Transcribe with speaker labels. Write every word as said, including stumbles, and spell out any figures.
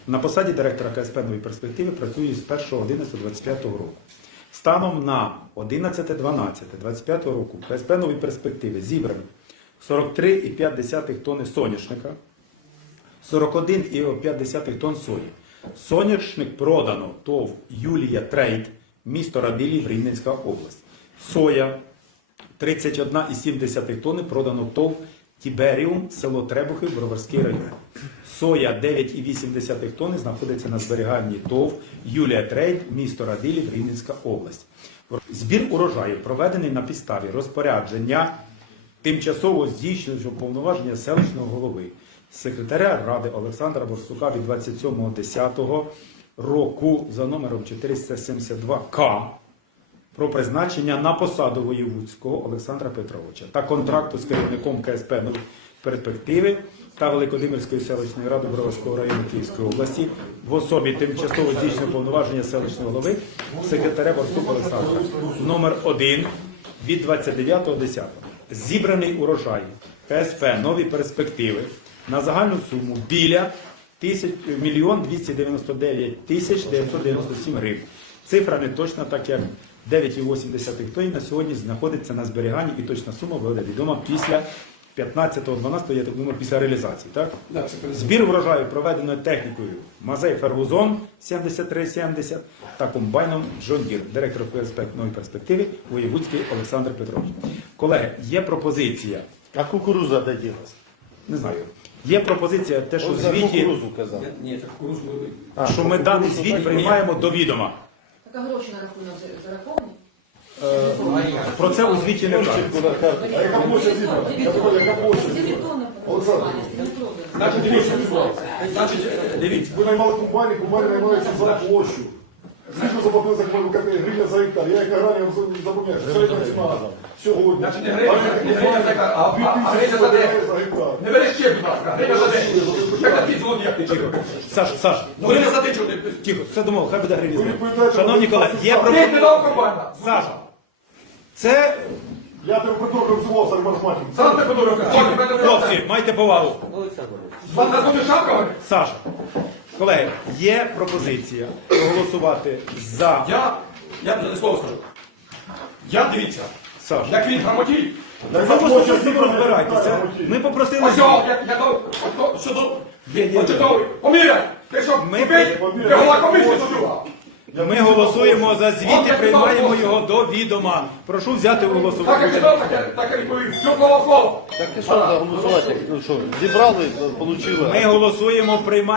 Speaker 1: На посаді директора ка ес пе «Нові перспективи» працюю з першого одинадцятого двадцять п'ятого року. Станом на одинадцяте дванадцяте двадцять п'ятого року в ка ес пе «Нові перспективи» зібрані сорок три і п'ять десятих тонни соняшника, сорок один і п'ять десятих тонн сої. Соняшник продано ТОВ «Юлія Трейд», місто Радилів, Рівненська область. Соя тридцять один і сім десятих тонни продано ТОВ «Тіберіум», село Требухи, Броварський район. Соя дев'ять і вісім десятих тонни знаходиться на зберіганні ТОВ «Юлія Трейд», місто Радилів, Рівненська область. Збір урожаю проведений на підставі розпорядження тимчасово здійснюючого повноваження селищного голови, секретаря Ради Олександра Борсука від двадцять сьомого десятого року за номером чотириста сімдесят два ка про призначення на посаду Воєвудського Олександра Петровича та контракту з керівником ка ес пе «Нові перспективи» та Великодимирської селищної ради Броварського району Київської області в особі тимчасово здійснюючого повноваження селищного голови, секретаря Борсука Олександра, номер один від двадцять дев'ятого десятого. Зібраний урожай ка ес пе «Нові перспективи» на загальну суму біля мільйон двісті дев'яносто дев'ять тисяч дев'ятсот дев'яносто сім гривень. Цифра не точна, так як дев'ять і вісім десятих тонн на сьогодні знаходиться на зберіганні, і точна сума буде відома після п'ятнадцятого дванадцятого, я так думаю, після реалізації. Так? Збір врожаю проведено технікою Мазей Фергузон сімдесят три сімдесят та комбайном Джон Дір, директор ка ес пе «Нові перспективи» Воєвудський Олександр Петрович. Колеги, є пропозиція.
Speaker 2: А кукуруза де ділась?
Speaker 1: Не знаю. Є пропозиція, те, що в звіті,
Speaker 2: Кукурузу казав.
Speaker 3: Ні, це кукурузу.
Speaker 1: що ми даний звіт приймаємо до відома.
Speaker 4: Так, а гроші на рахунок зараховані?
Speaker 1: Е, Про це у звіті не кажуть.
Speaker 5: А яка площа зібрана? Я думаю, яка площа зібрана?
Speaker 3: Значить, дивіться, значить, дивіться.
Speaker 5: Ви наймали комбайни, комбайни наймаються за площу. Скільки заплатили за комбайну? Гривня за гектар. Я як аграріям запевняю, що середня ціна сьогодні.
Speaker 3: Значить, не гривня, не гривня за гектар, а а гривня за день. Не бери ще, будь ласка, гривня за день. Як на під злодіях ти чекав?
Speaker 1: Саш, Саш,
Speaker 3: Ну, гривня за день, чого ти?
Speaker 1: тихо, все домов, хай буде гривня.
Speaker 5: відповідаєте,
Speaker 1: Шановні
Speaker 5: ви-
Speaker 1: колеги, є
Speaker 3: Ти не
Speaker 1: пропозиція.
Speaker 3: дав комбайна.
Speaker 1: Саша, це,
Speaker 5: Я тебе притор розував за ремарсматів.
Speaker 3: Сам ти подумав,
Speaker 1: хлопці, майте повагу.
Speaker 3: Вам на тобі шапка?
Speaker 1: Саша, колеги, є пропозиція проголосувати за...
Speaker 3: Я, я не слово скажу. Я, дивіться,
Speaker 1: Саша,
Speaker 3: як він грамотій,
Speaker 1: ви просто з цим розбирайтеся. Ми попросили...
Speaker 3: ось його, як я дав, ото, що до, початовий, поміряй, ти що,
Speaker 1: Ми-
Speaker 3: купить, ти голова комісії друга.
Speaker 1: Ми голосуємо за звіт і приймаємо його до відома. Прошу взяти у
Speaker 3: Так, як
Speaker 1: голосування.
Speaker 3: читав, так, я- так я відповів, все слово в слово.
Speaker 2: Так ти що за голосувати? Ну що, зібрали, отримали?
Speaker 1: Ми голосуємо, приймаємо.